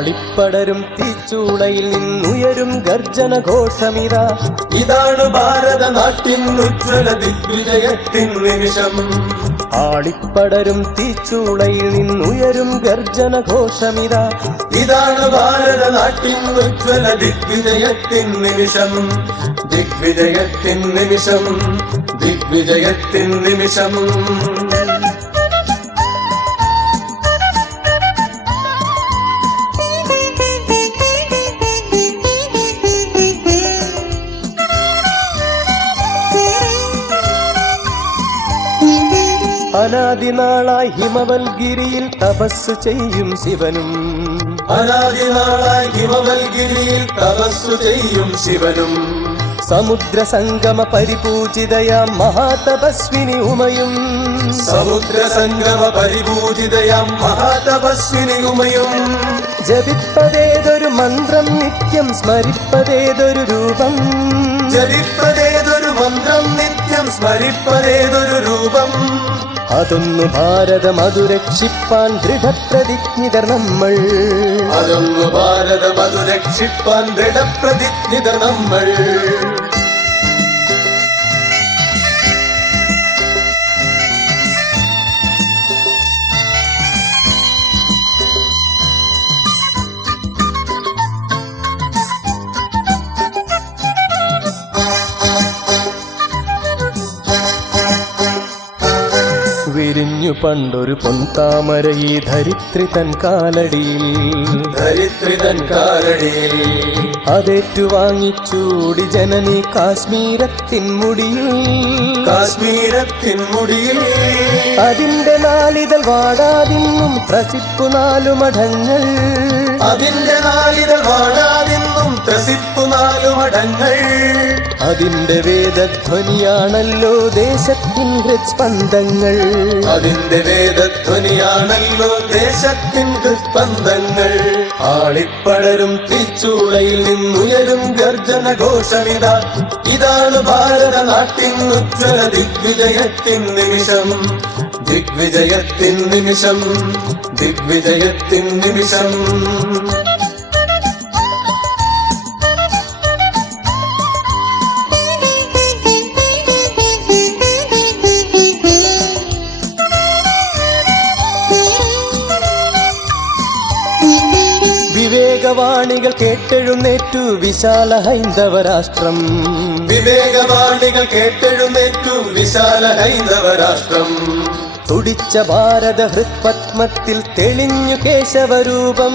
ആളിപ്പടരും തീച്ചൂളയിൽ നിന്നുയരും ഗർജന ഘോഷമിത ഇതാണ് ഭാരതനാട്ടിൻ ഉജ്ജ്വല ദിഗ്വിജയത്തിൻ നിമിഷം. ആളിപ്പടരും തീച്ചൂളയിൽ നിന്നുയരും ഗർജന ഘോഷമിത ഇതാണ് ഭാരതനാട്ടിൻ ഉജ്ജ്വല ദിഗ്വിജയത്തിൻ നിമിഷം. ദിഗ്വിജയത്തിൻ നിമിഷം ദിഗ്വിജയത്തിൻ നിമിഷം. അനാദിനാളായി ഹിമവൽഗിരിയിൽ തപസ് ചെയ്യും ശിവനും. അനാദിനാളായി ഹിമവൽഗിരിയിൽ തപസ്സു ചെയ്യും ശിവനും. സമുദ്ര സംഗമ പരിപൂജിതയാം മഹാതപസ്വിനി ഉമയും. സമുദ്ര സംഗമ പരിപൂജിതയാം മഹാതപസ്വിനി ഉമയും. ജപിപ്പതേതൊരു മന്ത്രം നിത്യം സ്മരിപ്പതേതൊരു രൂപം. ജപിപ്പതേതൊരു മന്ത്രം നിത്യം സ്മരിപ്പതേതൊരു രൂപം. അതൊന്നു ഭാരതം അതു രക്ഷിപ്പാൻ ദൃഢപ്രതിജ്ഞിതർ നമ്മൾ. അതൊന്നു ഭാരതം അതു രക്ഷിപ്പാൻ ദൃഢപ്രതിജ്ഞിതർ നമ്മൾ. വിരിഞ്ഞു പണ്ടൊരു പൊന്താമര ഈ ധരിത്രി തൻ കാലടിയിൽ. ധരിത്രിതൻ കാലടിയിൽ. അതേറ്റുവാങ്ങിച്ചൂടി ജനനി കാശ്മീരത്തിൻ മുടിയിൽ. കാശ്മീരത്തിൻ മുടിയിൽ. അതിന്റെ നാലിതൽ വാടാതിന്നും ത്രസിപ്പു നാലു മഠങ്ങൾ അതിന്റെ നാലിതൽ വാടാതിന്നും ത്രസിപ്പു നാലു മടങ്ങൾ അതിന്റെ വേദധ്വനിയാണല്ലോ ദേശത്തിൻ ഹൃസ്പന്ദങ്ങൾ അതിന്റെ വേദധ്വനിയാണല്ലോ ദേശത്തിൻ ഹൃസ്പന്ദങ്ങൾ ആളിപ്പടരും തിരിച്ചൂളയിൽ നിന്നുയരും ഗർജന ഘോഷമിത ഇതാണ് ഭാരതനാട്ടിൻ ഉജ്ജ്വല ദിഗ്വിജയത്തിൻ നിമിഷം. ദിഗ്വിജയത്തിൻ നിമിഷം. ദിഗ്വിജയത്തിൻ നിമിഷം. വിവേകവാണികൾ കേട്ടെഴുന്നേറ്റു വിശാല ഹൈന്ദവ രാഷ്ട്രം. വിവേകവാണികൾ കേട്ടെഴുന്നേറ്റു വിശാല ഹൈന്ദവ രാഷ്ട്രം. തുടിച്ച ഭാരത ഹൃത്പത്മത്തിൽ തെളിഞ്ഞു കേശവരൂപം.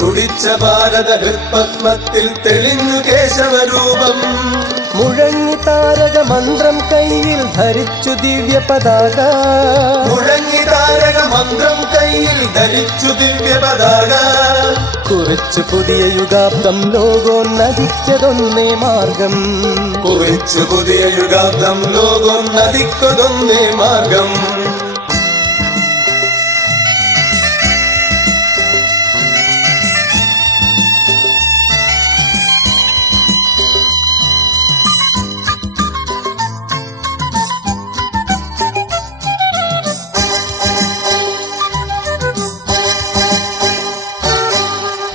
തുടിച്ച ഭാരത ഹൃത്പത്മത്തിൽ തെളിഞ്ഞു കേശവരൂപം. മുഴങ്ങി താരക മന്ത്രം കയ്യിൽ ധരിച്ചു ദിവ്യ പതാക. മുഴങ്ങി താരക മന്ത്രം കയ്യിൽ ധരിച്ചു ദിവ്യ പതാക. കുറിച്ചു പുതിയ യുഗാബ്ദം ലോകോന്നതിച്ചതൊന്നേ മാർഗം. കുറിച്ച് പുതിയ യുഗാബ്ദം ലോകോന്നതിക്കതൊന്നേ മാർഗം.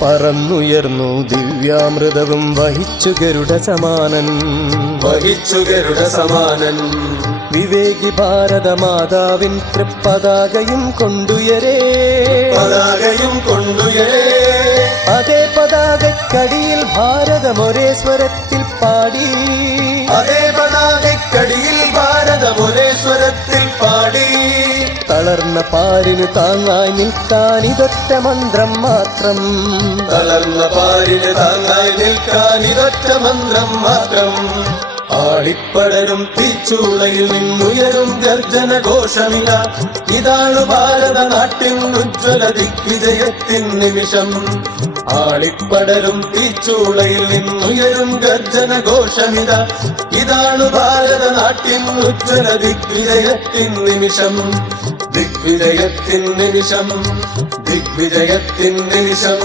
പറന്നുയർന്നു ദിവ്യാമൃതവും വഹിച്ചു ഗരുഡ സമാനൻ വഹിച്ചു ഗരുഡ സമാനൻ വിവേകി ഭാരത മാതാവിൻ തൃപ്പതാകയും കൊണ്ടുയരേ. പതാകയും കൊണ്ടുയരേ. അതേ പതാകക്കടിയിൽ ഭാരതമൊരേ സ്വരത്തിൽ പാടി. അതേ പതാകക്കടിയിൽ ഭാരതമൊരേ സ്വരത്തിൽ തളർന്ന പാരിനു താങ്ങായി നിൽക്കാൻ ഇതൊറ്റ മന്ത്രം മാത്രം. തളർന്ന പാരിന് താങ്ങായി നിൽക്കാൻ ഇതൊറ്റ മന്ത്രം മാത്രം. ആളിപ്പടരും തീച്ചൂളയിൽ നിന്നുയരും ഗർജന ഘോഷമില്ല ഇതാണ് ഭാരതനാട്ടിൻ ഉജ്ജ്വല ദിഗ്വിജയത്തിൻ നിമിഷം. ആളിപ്പടരും തീച്ചൂളയിൽ നിന്നുയരും ഗർജന ഘോഷമിത ഇതാണ് ഭാരതനാട്ടിൻ ഉജ്ജ്വല ദിഗ്വിജയത്തിൻ നിമിഷം. ദിഗ്വിജയത്തിൻ നിമിഷം ദിഗ്വിജയത്തിൻ നിമിഷം